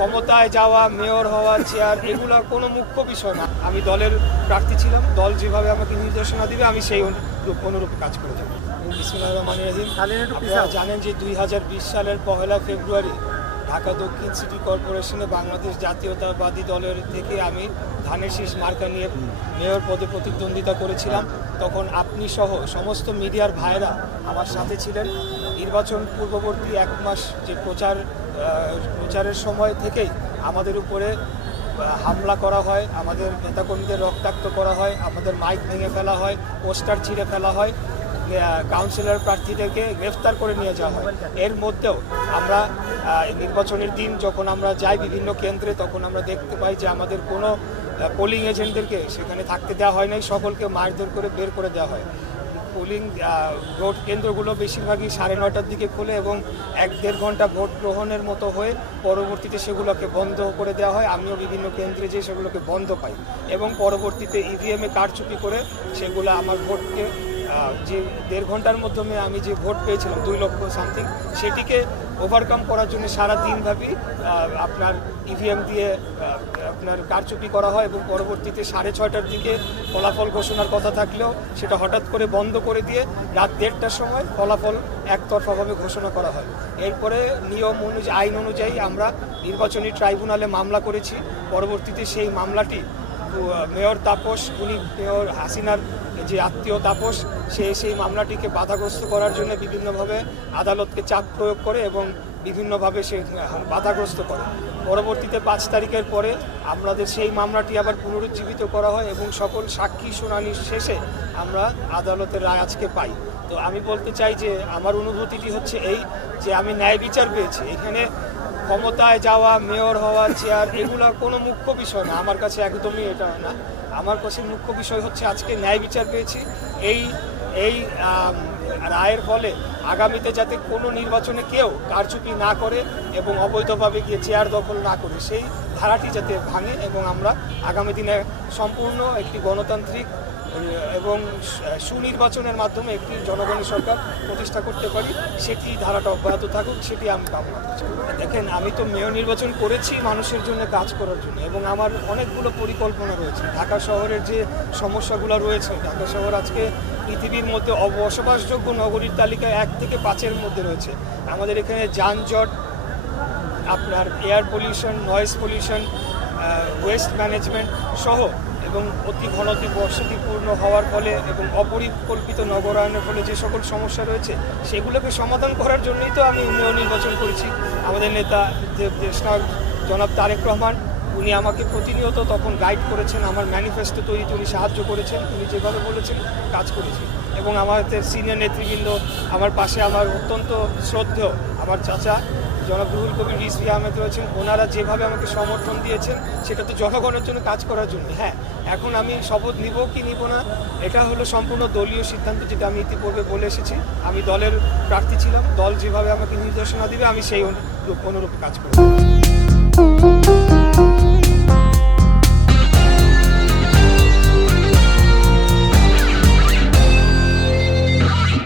ক্ষমতায় যাওয়া, মেয়র হওয়া, চেয়ার, এগুলো কোনো মুখ্য বিষয় না। আমি দলের প্রার্থী ছিলাম, দল যেভাবে আমাকে নির্দেশনা দিবে আমি সেই অনুরূপ কাজ করে যাবো। বিসমিল্লাহির রহমানির রহিম। আপনারা জানেন যে 2020 সালের 1 ফেব্রুয়ারি ঢাকা দক্ষিণ সিটি কর্পোরেশনে বাংলাদেশ জাতীয়তাবাদী দলের থেকে আমি ধানের শীষ মার্কা নিয়ে মেয়র পদে প্রতিদ্বন্দ্বিতা করেছিলাম। তখন আপনি সহ সমস্ত মিডিয়ার ভাইরা আমার সাথে ছিলেন। নির্বাচন পূর্ববর্তী 1 মাস যে প্রচারের সময় থেকেই আমাদের উপরে হামলা করা হয়, আমাদের নেতাকর্মীদের রক্তাক্ত করা হয়, আমাদের মাইক ভেঙে ফেলা হয়, পোস্টার ছিঁড়ে ফেলা হয়, কাউন্সিলর প্রার্থীদেরকে গ্রেফতার করে নিয়ে যাওয়া হয়। এর মধ্যেও আমরা নির্বাচনের দিন যখন আমরা যাই বিভিন্ন কেন্দ্রে, তখন আমরা দেখতে পাই যে আমাদের কোনো পোলিং এজেন্টদেরকে সেখানে থাকতে দেওয়া হয় নাই, সকলকে মারধর করে বের করে দেওয়া হয়। পোলিং ভোট কেন্দ্রগুলো বেশিরভাগই 9:30টার দিকে খোলে এবং 1-1.5 ঘন্টা ভোট গ্রহণের মতো হয়ে পরবর্তীতে সেগুলোকে বন্ধ করে দেওয়া হয়। আমিও বিভিন্ন কেন্দ্রে যেয়ে সেগুলোকে বন্ধ পাই এবং পরবর্তীতে ইভিএমে কারচুপি করে সেগুলো আমার ভোটকে যে 1.5 ঘন্টার মাধ্যমে আমি যে ভোট পেয়েছিলাম 2 লক্ষ সামথিং, সেটিকে ওভারকাম করার জন্য সারা দিনব্যাপী আপনার ইভিএম দিয়ে আপনার কারচুপি করা হয় এবং পরবর্তীতে 6:30টার দিকে ফলাফল ঘোষণার কথা থাকলেও সেটা হঠাৎ করে বন্ধ করে দিয়ে রাত 1:30টার সময় ফলাফল একতরফাভাবে ঘোষণা করা হয়। এরপরে নিয়ম অনুযায়ী, আইন অনুযায়ী আমরা নির্বাচনী ট্রাইব্যুনালে মামলা করেছি। পরবর্তীতে সেই মামলাটি মেয়র তাপস, উনি মেয়র হাসিনার যে আত্মীয় তাপস, সেই মামলাটিকে বাধাগ্রস্ত করার জন্য বিভিন্নভাবে আদালতকে চাপ প্রয়োগ করে এবং বিভিন্নভাবে সে বাধাগ্রস্ত করে। পরবর্তীতে 5 তারিখের পরে আমাদের সেই মামলাটি আবার পুনরুজ্জীবিত করা হয় এবং সকল সাক্ষী শুনানির শেষে আমরা আদালতের রায় আজকে পাই। তো আমি বলতে চাই যে আমার অনুভূতিটি হচ্ছে এই যে আমি ন্যায় বিচার পেয়েছি। এখানে ক্ষমতায় যাওয়া, মেয়র হওয়া, চেয়ার, এগুলো কোনো মুখ্য বিষয় না আমার কাছে, একদমই এটা না। আমার কাছে মুখ্য বিষয় হচ্ছে আজকে ন্যায় বিচার পেয়েছি। এই রায়ের ফলে আগামীতে যাতে কোনো নির্বাচনে কেউ কারচুপি না করে এবং অবৈধভাবে গিয়ে চেয়ার দখল না করে, সেই ধারাটি যাতে ভাঙে এবং আমরা আগামী দিনে সম্পূর্ণ একটি গণতান্ত্রিক এবং সুনির্বাচনের মাধ্যমে একটি জনগণের সরকার প্রতিষ্ঠা করতে পারি, সেটি ধারাটা অব্যাহত থাকুক, সেটি আমি কামনা করছি। দেখেন, আমি তো মেয়র নির্বাচন করেছি মানুষের জন্য কাজ করার জন্য এবং আমার অনেকগুলো পরিকল্পনা রয়েছে। ঢাকা শহরের যে সমস্যাগুলো রয়েছে, ঢাকা শহর আজকে পৃথিবীর মধ্যে অবসবাসযোগ্য নগরীর তালিকায় 1 থেকে 5-এর মধ্যে রয়েছে। আমাদের এখানে যানজট, আপনার air pollution, noise pollution, waste management সহ এবং অতি ঘনতি বসতিপূর্ণ হওয়ার ফলে এবং অপরিকল্পিত নগরায়নের ফলে যে সকল সমস্যা রয়েছে সেগুলোকে সমাধান করার জন্যই তো আমি মেয়র নির্বাচন করেছি। আমাদের নেতা দেশনায়ক জনাব তারেক রহমান, উনি আমাকে প্রতিনিয়ত তখন গাইড করেছেন, আমার ম্যানিফেস্টো তৈরিতে উনি সাহায্য করেছেন, উনি যেভাবে বলেছেন কাজ করেছি। এবং আমাদের সিনিয়র নেতৃবৃন্দ আমার পাশে, আমার অত্যন্ত শ্রদ্ধেয় আমার চাচা জনাব রুহুল কবির রিজভী আহমেদ রয়েছেন, ওনারা যেভাবে আমাকে সমর্থন দিয়েছেন সেটা তো জনগণের জন্য কাজ করার জন্য। হ্যাঁ, এখন আমি শপথ নিব কি নিব না এটা হলো সম্পূর্ণ দলীয় সিদ্ধান্ত, যেটা আমি ইতিপূর্বে বলে এসেছি। আমি দলের প্রার্থী ছিলাম, দল যেভাবে আমাকে নির্দেশনা দিবে আমি সেই অনুরূপ কাজ করব।